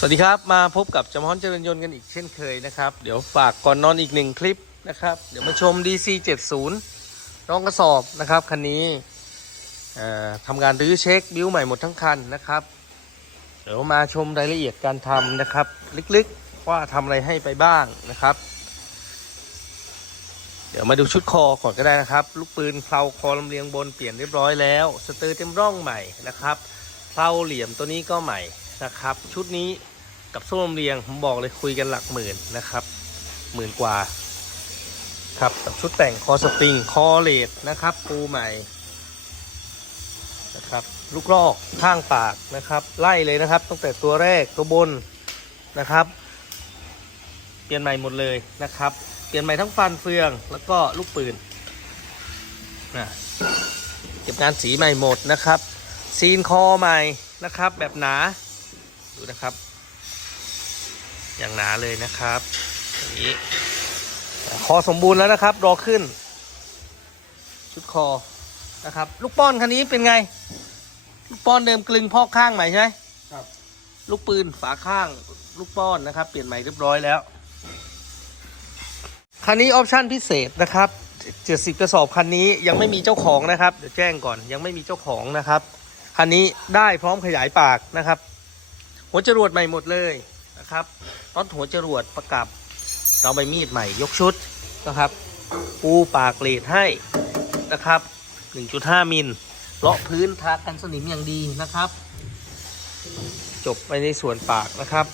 สวัสดีครับ มาพบกับจำฮ้อนเจริญยนต์กันอีกเช่นเคยนะครับ เดี๋ยวฝากก่อนนอนอีกหนึ่งคลิปนะครับ เดี๋ยวมาชม DC 70น้องกระสอบนะครับคันนี้ทำการรื้อเช็คบิ้วใหม่หมดทั้งคันนะครับ เดี๋ยวมาชมรายละเอียดการทำนะครับ ลึกๆว่าทำอะไรให้ไปบ้างนะครับ เดี๋ยวมาดูชุดคอก่อนก็ได้นะครับ ลูกปืนเพลาคอลำเลียงบนเปลี่ยนเรียบร้อยแล้ว สเตอร์เต็มร่องใหม่นะครับเพลาเหลี่ยมตัวนี้ก็ใหม่ นะครับ ชุดนี้กับโซ่ลำเลียงผมบอกเลยคุยกันหลักหมื่นนะครับ หมื่นกว่า ครับกับชุดแต่งคอสปริงคอเลดนะครับ ปูใหม่นะครับ ลูกลอกข้างปากนะครับ ไล่เลยนะครับ ตั้งแต่ตัวแรกตัวบนนะครับ เปลี่ยนใหม่หมดเลยนะครับ เปลี่ยนใหม่ทั้งฟันเฟืองแล้วก็ลูกปืนนะเก็บงานสีใหม่หมดนะครับ ซีนคอใหม่นะครับ แบบหนา ดูนะครับ อย่างหนาเลยนะครับอย่างนี้คอสมบูรณ์แล้วนะครับ รอขึ้น ชุดคอนะครับ ลูกป้อนคันนี้เป็นไง ลูกป้อนเดิมกลึงพอกข้างใหม่ใช่ไหมครับ ลูกปืนฝาข้าง ลูกป้อนนะครับ เปลี่ยนใหม่เรียบร้อยแล้วคันนี้ออปชั่นพิเศษนะครับ70กระสอบคันนี้ยังไม่มีเจ้าของนะครับ เดี๋ยวแจ้งก่อนยังไม่มีเจ้าของนะครับ คันนี้ได้พร้อมขยายปากนะครับ หัวจรวดใหม่หมดเลยนะครับน็อตหัวจรวดประกับเราใบมีดใหม่ยกชุดนะครับปูปากเลดให้นะครับ 1.5 มิลเลาะพื้นทากันสนิมอย่างดีนะครับ จบไปในส่วนปากนะครับ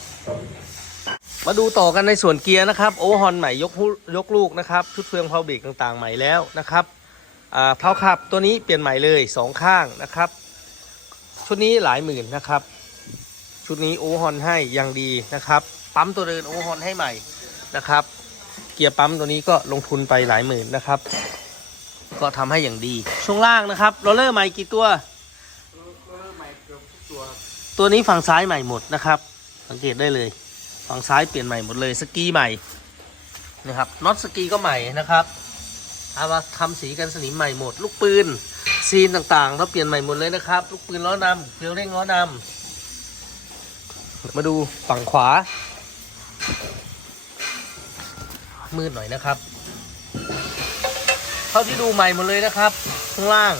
มาดูต่อกันในส่วนเกียร์นะครับโอเวอร์ฮอนใหม่ยกยกลูกนะครับชุดเฟืองเพาเบรกต่างๆใหม่แล้วนะครับอ่าเพลาขับตัวนี้เปลี่ยนใหม่เลยสองข้างนะครับ ชุดนี้หลายหมื่นนะครับ ชุดนี้โอเวอร์ฮอนให้อย่างดีนะครับ ปั๊มตัวเดินโอเวอร์ฮอนให้ใหม่นะครับ เกียร์ปั๊มตัวนี้ก็ลงทุนไปหลายหมื่นนะครับ ก็ทำให้อย่างดี ช่วงล่างนะครับโรลเลอร์ใหม่กี่ตัวใหม่เกือบทุกตัวตัวนี้ฝั่งซ้ายใหม่หมดนะครับ สังเกตได้เลย ฝั่งซ้ายเปลี่ยนใหม่หมดเลยสกีใหม่นะครับน็อตสกีก็ใหม่นะครับเอามาทำสีกันสนิมใหม่หมด ลูกปืนซีนต่างๆเราเปลี่ยนใหม่หมดเลยนะครับ ลูกปืนล้อนำเกลียวเร่งล้อนำ มาดูฝั่งขวา มืดหน่อยนะครับ เท่าที่ดูใหม่หมดเลยนะครับ ข้างล่าง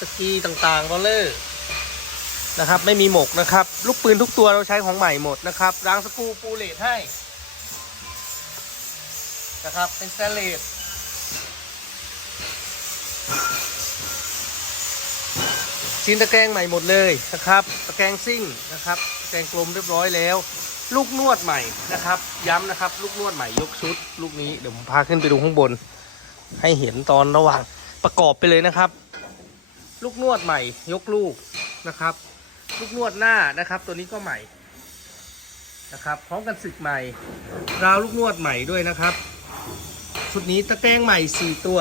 สกีต่างๆรอลเลอร์นะครับ ไม่มีหมกนะครับ ลูกปืนทุกตัวเราใช้ของใหม่หมดนะครับรางสกูปูเลตให้ นะครับเป็นสแตเลสชิ้นตะแกรงใหม่หมดเลยนะครับ ตะแกรงซิ่งนะครับ แกงกลมเรียบร้อยแล้ว ลูกนวดใหม่นะครับ ย้ำนะครับ ลูกนวดใหม่ยกชุด ลูกนี้เดี๋ยวผมพาขึ้นไปดูข้างบน ให้เห็นตอนระหว่างประกอบไปเลยนะครับ ลูกนวดใหม่ยกลูกนะครับ ลูกนวดหน้านะครับ ตัวนี้ก็ใหม่นะครับพร้อมกันสึกใหม่ราวลูกนวดใหม่ด้วยนะครับชุดนี้ตะแกรงใหม่ 4 ตัว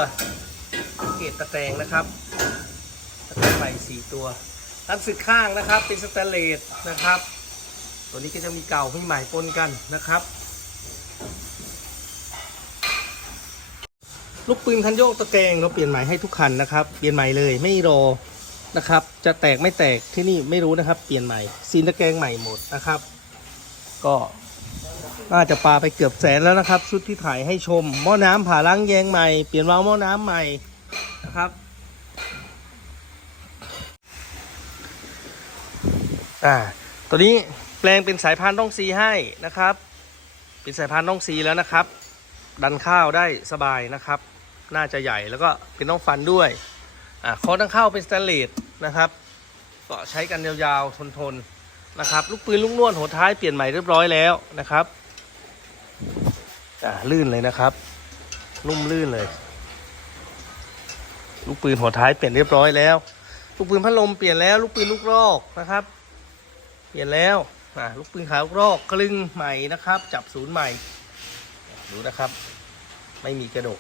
เกตตะแกรงนะครับ ตะแกรงใหม่ 4 ตัว กันสึกข้างนะครับ เป็นสแตนเลสนะครับ ตัวนี้ก็จะมีเก่ามีใหม่ปนกันนะครับ ลูกปืนคันโยกตะแกรงเราเปลี่ยนใหม่ให้ทุกคันนะครับ เปลี่ยนใหม่เลยไม่รอนะครับ จะแตกไม่แตกที่นี่ไม่รู้นะครับ เปลี่ยนใหม่ซีนตะแกรงใหม่หมดนะครับ ก็น่าจะปลาไปเกือบแสนแล้วนะครับ ชุดที่ถ่ายให้ชมหม้อน้ำผ่าล้างแยงใหม่ เปลี่ยนวาล์วหม้อน้ำใหม่นะครับ อ่าตัวนี้แปลงเป็นสายพานต้องซีให้นะครับ เป็นสายพานต้องซีแล้วนะครับ ดันข้าวได้สบายนะครับ น่าจะใหญ่แล้วก็เป็นต้องฟันด้วยอ่าคอตั้งเข้าเป็นสแตนเลสนะครับ ก็ใช้กันยาวๆทนๆนะครับ ลูกปืนลูกนวดหัวท้ายเปลี่ยนใหม่เรียบร้อยแล้วนะครับอ่าลื่นเลยนะครับ นุ่มลื่นเลย ลูกปืนหัวท้ายเปลี่ยนเรียบร้อยแล้วลูกปืนพัดลมเปลี่ยนแล้วลูกปืนลูกรอกนะครับ ปลี่ยนแล้วลูกปืนขาวลูกรอกกลึงใหม่นะครับ จับศูนย์ใหม่ ดูนะครับ ไม่มีกระดก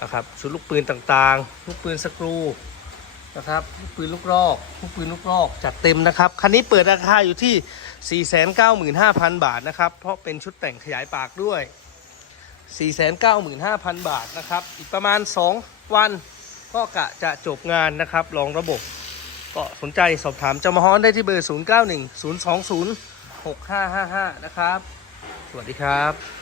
นะครับชุดลูกปืนต่างๆ ลูกปืนสกรูนะครับลูกปืนลูกรอกลูกปืนลูกรอกจัดเต็มนะครับคันนี้เปิดราคาอยู่ที่ 495,000 บาทนะครับ เพราะเป็นชุดแต่งขยายปากด้วย 495,000 บาทนะครับ อีกประมาณ 2 วันก็กะจะจบงานนะครับลองระบบ ก็สนใจสอบถามเจ้ามาฮอนได้ที่เบอร์ 091020 6555 นะครับ สวัสดีครับ